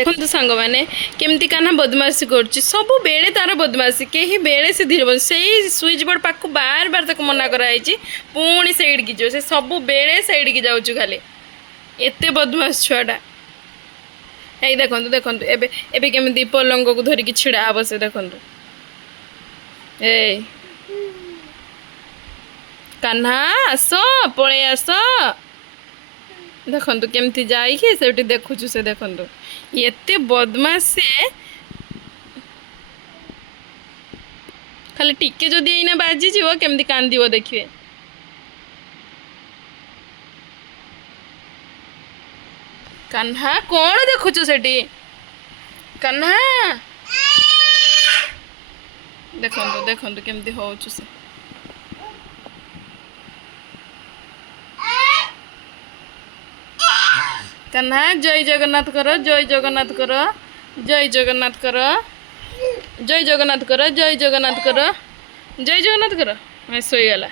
देखो सांग मैंने केमती कान्हा बदमाशी कर सब बेले तार बदमाशी कहीं बेले से धीरे से स्विच बोर्ड पाक बार बार तक मना कराई पुणी सैड की जो से सब बेले सैड की जाऊँ खाली एत बदमाश छुआटा ये देखो देखो एबे केमती पलंग को धरिकी छिड़ा हे से देखो ए कान्हा आस पलि आस देखु केमती जाइए से देखुचु से देखु एत बदमाश से खाली टिके जदि एना बाजी जीव केमती कांदिव देखिए कान्हा कौन देखुचु सेठी कान्हा देखु देखु केमती होचु से कान्हा जय जगन्नाथ करो जय जगन्नाथ करो जय जगन्नाथ करो जय जगन्नाथ करो जय जगन्नाथ करो जय जगन्नाथ करो मैं सोईगला।